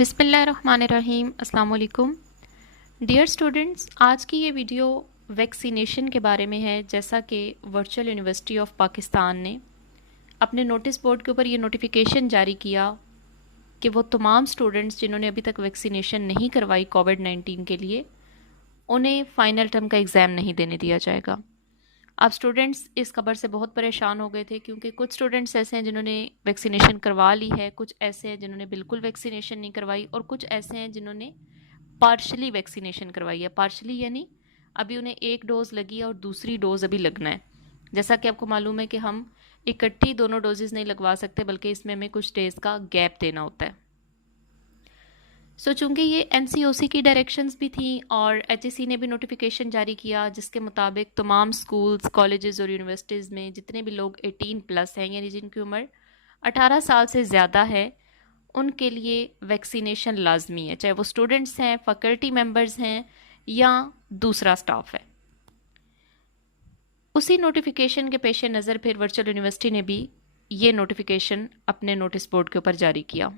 बिस्मिल्लाहिर्रहमानिर्रहीम अस्सलाम वालेकुम। डियर स्टूडेंट्स, आज की ये वीडियो वैक्सीनेशन के बारे में है। जैसा कि वर्चुअल यूनिवर्सिटी ऑफ पाकिस्तान ने अपने नोटिस बोर्ड के ऊपर ये नोटिफिकेशन जारी किया कि वो तमाम स्टूडेंट्स जिन्होंने अभी तक वैक्सीनेशन नहीं करवाई कोविड-19 के लिए, उन्हें फ़ाइनल टर्म का एग्ज़ाम नहीं देने दिया जाएगा। अब स्टूडेंट्स इस खबर से बहुत परेशान हो गए थे, क्योंकि कुछ स्टूडेंट्स ऐसे हैं जिन्होंने वैक्सीनेशन करवा ली है, कुछ ऐसे हैं जिन्होंने बिल्कुल वैक्सीनेशन नहीं करवाई, और कुछ ऐसे हैं जिन्होंने पार्शली वैक्सीनेशन करवाई है। पार्शली यानी अभी उन्हें एक डोज़ लगी है और दूसरी डोज़ अभी लगना है। जैसा कि आपको मालूम है कि हम इकट्ठी दोनों डोजेज़ नहीं लगवा सकते, बल्कि इसमें हमें कुछ डेज़ का गैप देना होता है। चूँकि ये एनसीओसी की डायरेक्शंस भी थी और एचईसी ने भी नोटिफिकेशन जारी किया, जिसके मुताबिक तमाम स्कूल्स, कॉलेजेस और यूनिवर्सिटीज़ में जितने भी लोग 18+ हैं, यानी जिनकी उम्र 18 साल से ज़्यादा है, उनके लिए वैक्सीनेशन लाजमी है, चाहे वो स्टूडेंट्स हैं, फैकल्टी मेंबर्स हैं या दूसरा स्टाफ है। उसी नोटिफिकेशन के पेश नज़र फिर वर्चुअल यूनिवर्सिटी ने भी ये नोटिफिकेशन अपने नोटिस बोर्ड के ऊपर जारी किया।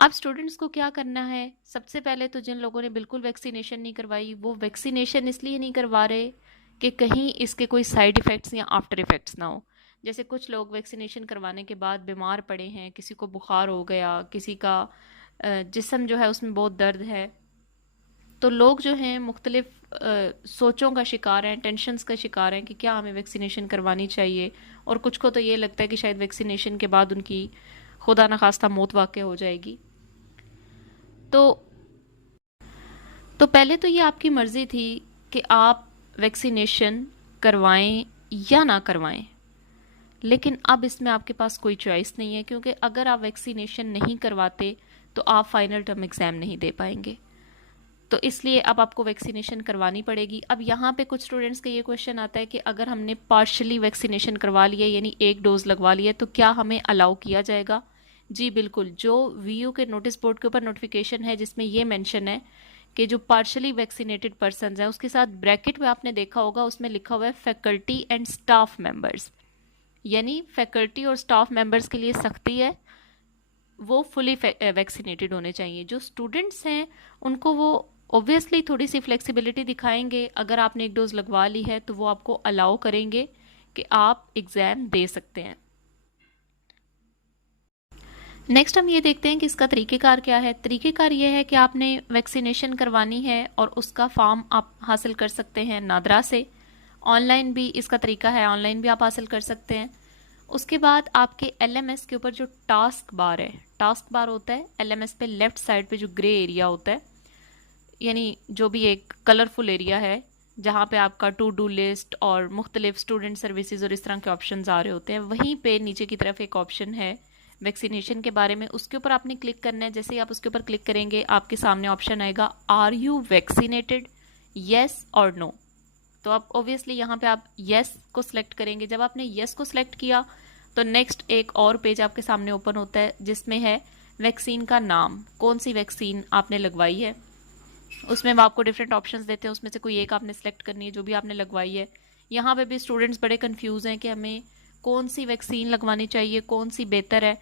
अब स्टूडेंट्स को क्या करना है? सबसे पहले तो जिन लोगों ने बिल्कुल वैक्सीनेशन नहीं करवाई, वो वैक्सीनेशन इसलिए नहीं करवा रहे कि कहीं इसके कोई साइड इफ़ेक्ट्स या आफ्टर इफ़ेक्ट्स ना हो। जैसे कुछ लोग वैक्सीनेशन करवाने के बाद बीमार पड़े हैं, किसी को बुखार हो गया, किसी का जिस्म जो है उसमें बहुत दर्द है, तो लोग जो हैं मुख्तलिफ सोचों का शिकार हैं, टेंशन्स का शिकार हैं कि क्या हमें वैक्सीनेशन करवानी चाहिए, और कुछ को तो ये लगता है कि शायद वैक्सीनेशन के बाद उनकी खुदा न खास्ता मौत वाक़ई हो जाएगी। तो पहले तो ये आपकी मर्ज़ी थी कि आप वैक्सीनेशन करवाएं या ना करवाएं, लेकिन अब इसमें आपके पास कोई चॉइस नहीं है, क्योंकि अगर आप वैक्सीनेशन नहीं करवाते तो आप फाइनल टर्म एग्ज़ाम नहीं दे पाएंगे। तो इसलिए अब आपको वैक्सीनेशन करवानी पड़ेगी। अब यहाँ पे कुछ स्टूडेंट्स का ये क्वेश्चन आता है कि अगर हमने पार्शली वैक्सीनेशन करवा लिया, यानी एक डोज लगवा लिया, तो क्या हमें अलाउ किया जाएगा? जी बिल्कुल। जो वीयू के नोटिस बोर्ड के ऊपर नोटिफिकेशन है जिसमें ये मेंशन है कि जो पार्शली वैक्सीनेटेड पर्सन हैं, उसके साथ ब्रैकेट में आपने देखा होगा, उसमें लिखा हुआ है फैकल्टी एंड स्टाफ मेंबर्स, यानी फैकल्टी और स्टाफ मेंबर्स के लिए सख्ती है, वो फुली वैक्सीनेटेड होने चाहिए। जो स्टूडेंट्स हैं उनको वो ऑब्वियसली थोड़ी सी फ्लेक्सिबिलिटी दिखाएंगे। अगर आपने एक डोज लगवा ली है तो वो आपको अलाउ करेंगे कि आप एग्ज़ाम दे सकते हैं। नेक्स्ट हम ये देखते हैं कि इसका तरीक़ेकार क्या है। तरीक़ेकार ये है कि आपने वैक्सीनेशन करवानी है और उसका फॉर्म आप हासिल कर सकते हैं नादरा से। ऑनलाइन भी इसका तरीका है, ऑनलाइन भी आप हासिल कर सकते हैं। उसके बाद आपके एलएमएस के ऊपर जो टास्क बार है, टास्क बार होता है एलएमएस पे लेफ़्ट साइड पे जो ग्रे एरिया होता है, यानी जो भी एक कलरफुल एरिया है जहाँ पे आपका टू डू लिस्ट और मुख्तलिफ स्टूडेंट सर्विसेज और इस तरह के ऑप्शंस आ रहे होते हैं, वहीं पे नीचे की तरफ एक ऑप्शन है वैक्सीनेशन के बारे में। उसके ऊपर आपने क्लिक करना है। जैसे ही आप उसके ऊपर क्लिक करेंगे, आपके सामने ऑप्शन आएगा आर यू वैक्सीनेटेड, येस और नो। तो आप ऑब्वियसली यहाँ पे आप येस को सिलेक्ट करेंगे। जब आपने येस को सिलेक्ट किया तो नेक्स्ट एक और पेज आपके सामने ओपन होता है जिसमें है वैक्सीन का नाम, कौन सी वैक्सीन आपने लगवाई है। उसमें वो आपको डिफरेंट ऑप्शंस देते हैं, उसमें से कोई एक आपने सेलेक्ट करनी है जो भी आपने लगवाई है। यहाँ पे भी स्टूडेंट्स बड़े कंफ्यूज हैं कि हमें कौन सी वैक्सीन लगवानी चाहिए, कौन सी बेहतर है।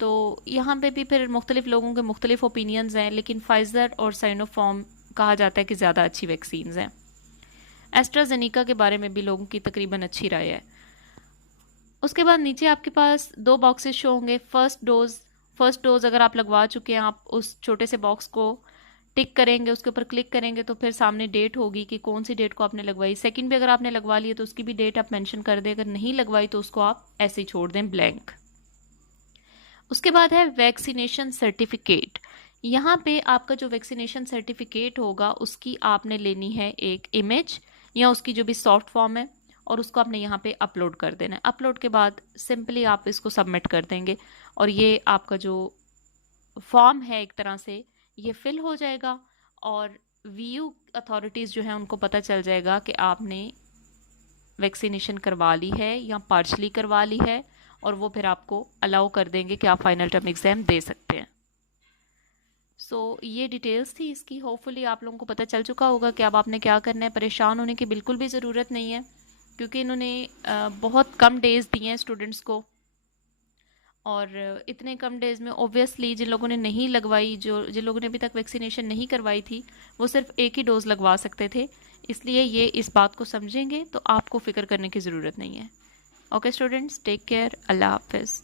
तो यहाँ पे भी फिर मुख्तलिफ लोगों के मुख्तलिफ ओपिनियंस हैं, लेकिन फाइज़र और साइनोफार्म कहा जाता है कि ज़्यादा अच्छी वैक्सीन्स हैं। एस्ट्राजेनिका के बारे में भी लोगों की तकरीबन अच्छी राय है। उसके बाद नीचे आपके पास दो बॉक्सेस शो होंगे। फर्स्ट डोज अगर आप लगवा चुके हैं, आप उस छोटे से बॉक्स को टिक करेंगे, उसके ऊपर क्लिक करेंगे तो फिर सामने डेट होगी कि कौन सी डेट को आपने लगवाई। सेकंड भी अगर आपने लगवा ली है तो उसकी भी डेट आप मेंशन कर दें। अगर नहीं लगवाई तो उसको आप ऐसे ही छोड़ दें ब्लैंक। उसके बाद है वैक्सीनेशन सर्टिफिकेट। यहाँ पे आपका जो वैक्सीनेशन सर्टिफिकेट होगा उसकी आपने लेनी है एक इमेज या उसकी जो भी सॉफ्ट फॉर्म है, और उसको आपने यहाँ पे अपलोड कर देना है। अपलोड के बाद सिंपली आप इसको सबमिट कर देंगे और ये आपका जो फॉर्म है एक तरह से ये फिल हो जाएगा, और वीयू अथॉरिटीज़ जो है उनको पता चल जाएगा कि आपने वैक्सीनेशन करवा ली है या पार्शली करवा ली है, और वो फिर आपको अलाउ कर देंगे कि आप फाइनल टर्म एग्ज़ाम दे सकते हैं। ये डिटेल्स थी इसकी। होपफुली आप लोगों को पता चल चुका होगा कि अब आपने क्या करना है। परेशान होने की बिल्कुल भी ज़रूरत नहीं है, क्योंकि इन्होंने बहुत कम डेज़ दिए हैं स्टूडेंट्स को, और इतने कम डेज में ऑब्वियसली जिन लोगों ने नहीं लगवाई, जिन लोगों ने अभी तक वैक्सीनेशन नहीं करवाई थी, वो सिर्फ एक ही डोज लगवा सकते थे। इसलिए ये इस बात को समझेंगे तो आपको फिक्र करने की ज़रूरत नहीं है। ओके स्टूडेंट्स, टेक केयर, अल्लाह हाफिज़।